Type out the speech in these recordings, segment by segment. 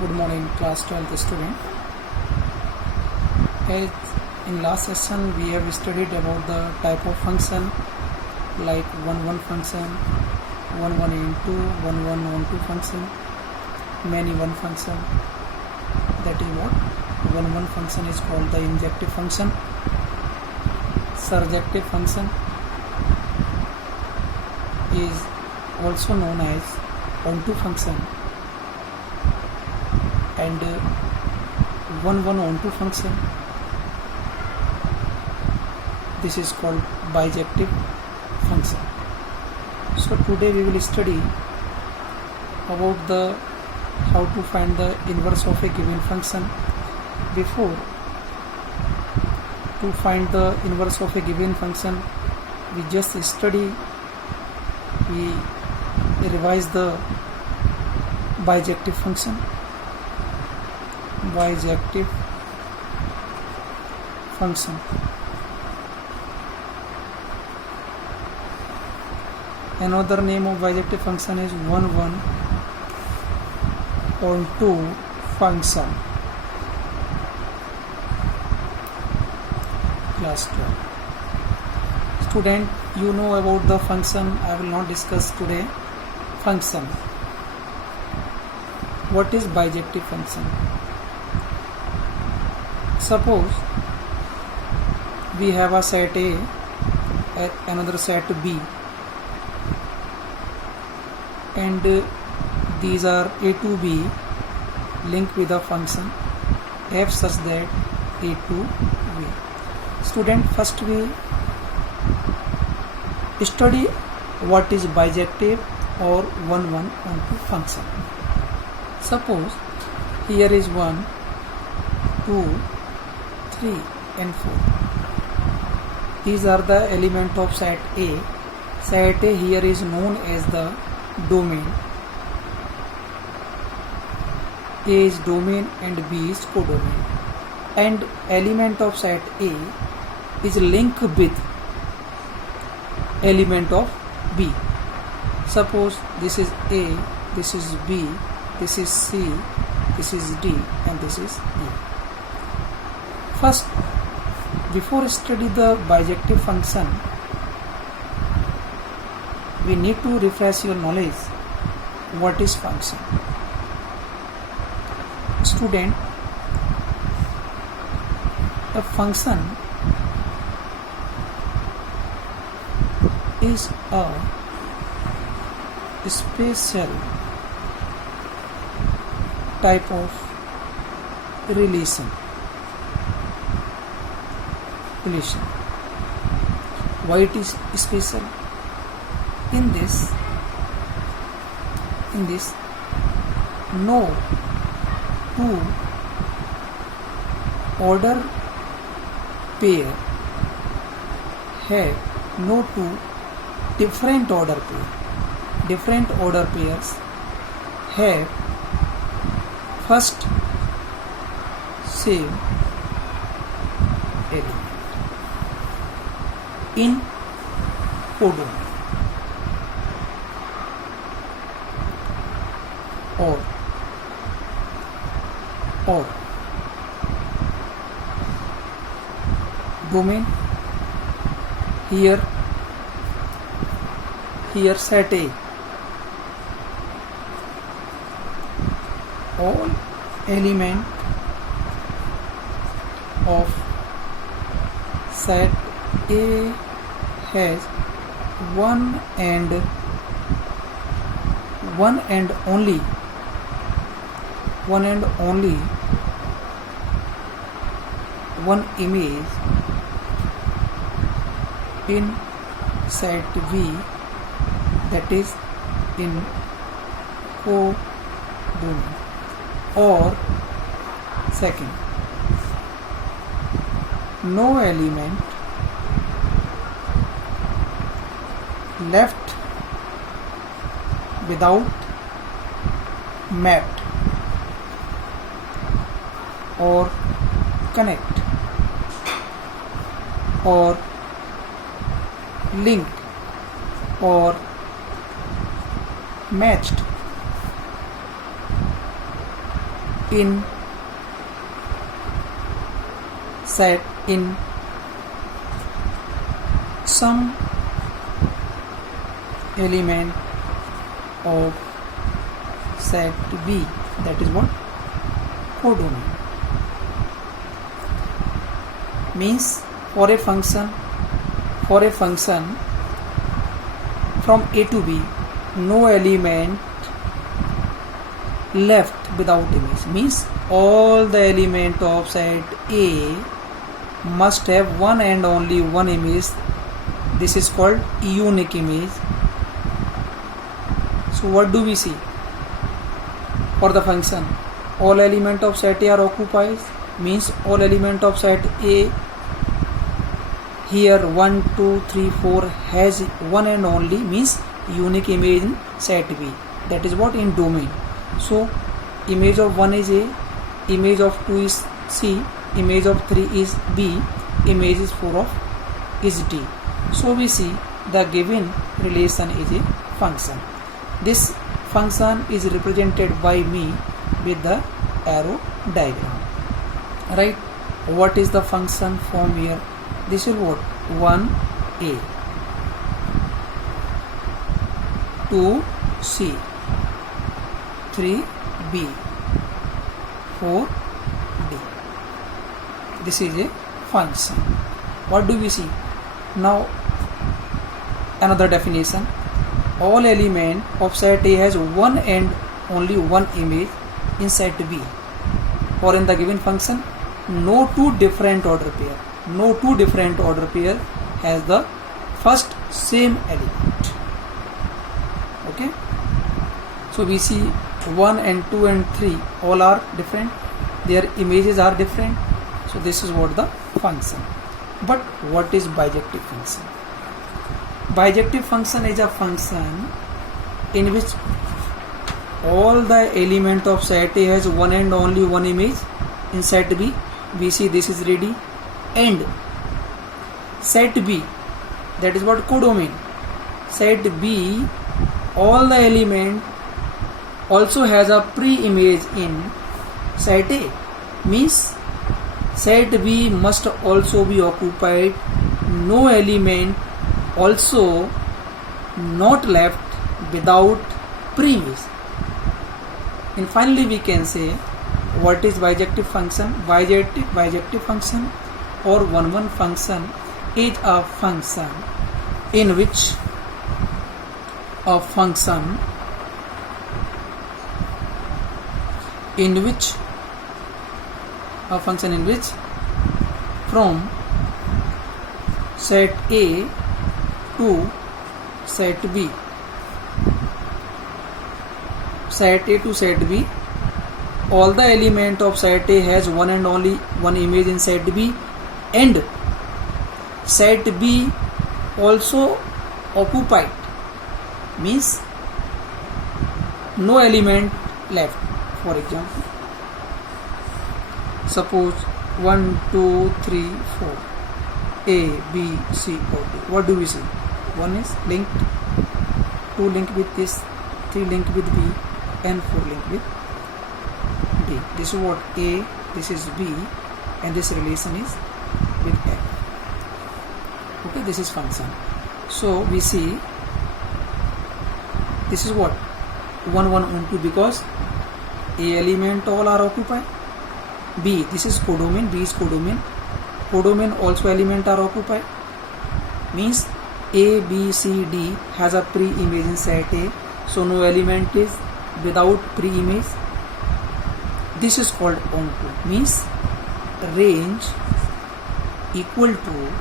Good morning, class 12th student. As in last session, we have studied about the type of function like 1 function, 1 into 1 function, many one function. That is what 1 function is called the injective function. Surjective function is also known as onto function, and 1 onto function, this is called bijective function. So today we will study about the how to find the inverse of a given function. Before to find the inverse of a given function, we just we revise the bijective function. Bijective function. Another name of bijective function is 1 onto function. Class 12. Student, you know about the function. I will not discuss today. Function. What is bijective function? Suppose we have a set A and another set B, and these are A to B linked with a function f such that A to B. Student, first we study what is bijective or 1 onto function. Suppose here is 1, 2, 3 and 4. These are the element of set A. Set A here is known as the domain. A is domain and B is codomain. And element of set A is linked with element of B. Suppose this is A, this is B, this is C, this is D, and this is E. First, before study the bijective function, we need to refresh your knowledge. What is function? Student, a function is a special type of relation. Why it is special? In this no two order pair have no two different order pair. Different order pairs have first same element in codomain, or domain. Here set A, all element of set A has one and only one image in set V, that is in codomain. Or second, no element left without mapped or connect or linked or matched in set in some element of set B, that is what? Codomain. Means for a function from A to B, no element left without image. Means all the element of set A must have one and only one image. This is called unique image. So what do we see for the function? All element of set A are occupied, means all element of set A here 1, 2, 3, 4 has one and only means unique image in set B. That is what in domain. So image of 1 is A, image of 2 is C, image of 3 is B, image is 4 of is D. So we see the given relation is a function. This function is represented by me with the arrow diagram. Right? What is the function from here? This is what? 1A, 2C, 3B, 4D. This is a function. What do we see? Now another definition. All element of set A has one and only one image in set B, or in the given function no two different order pair. No two different order pair has the first same element. Okay. So we see 1 and 2 and 3 all are different. Their images are different. So this is what the function. But what is bijective function? Bijective function is a function in which all the element of set A has one and only one image in set B. We see this is ready, and set B, that is what codomain. Set B, all the element also has a pre-image in set A. Means set B must also be occupied. No element also not left without pre-image. And finally we can say what is bijective function. Bijective function or one function is a function in which from set A to set B, all the element of set A has one and only one image in set B, and set B also occupied, means no element left. For example, suppose 1, 2, 3, 4 A, B, C or D. What do we see? 1 is linked, 2 linked with this, 3 linked with B, and 4 linked with D. This is what A, this is B, and this relation is with F. Okay, this is function. So we see this is what 1, 1, 1, 2, because A element all are occupied. B, this is codomain, B is codomain. Codomain also element are occupied. Means A, B, C, D has a pre-image in set A. So no element is without pre-image. This is called onto. Means range equal to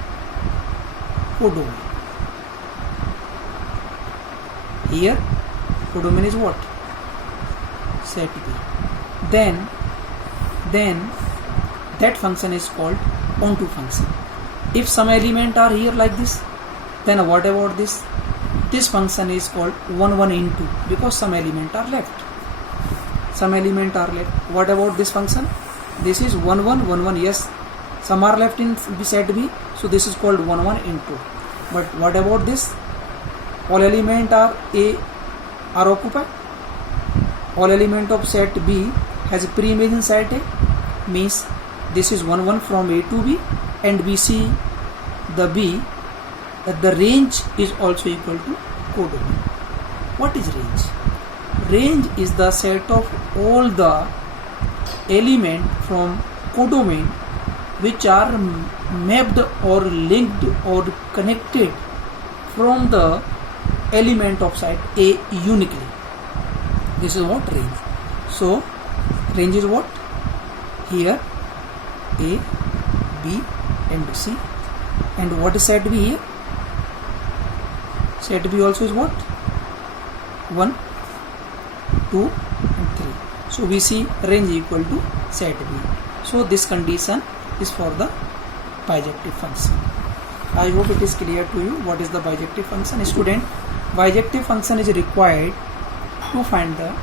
codomain. Here codomain is what? Set B. Then that function is called onto function. If some element are here like this, then what about this? This function is called 1, 1 into, because some element are left. What about this function? This is 1, 1, 1, 1. Yes, some are left in set B, so this is called 1, 1 into. But what about this? All element are A are occupied. All element of set B has a pre-image inside A, means this is 1 1 from A to B, and we see the B that the range is also equal to codomain. What is range? Range is the set of all the element from codomain which are mapped or linked or connected from the element of site A uniquely. This is what range. So range is what? Here A, B and C. And what is set B here? Set B also is what? 1, 2 and 3. So we see range equal to set B. So this condition is for the bijective function. I hope it is clear to you what is the bijective function. Student, bijective function is required to find the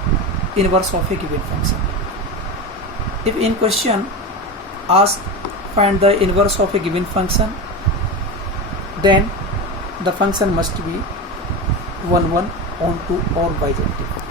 inverse of a given function. If in question ask find the inverse of a given function, then the function must be 1 1 on 2 or bijective.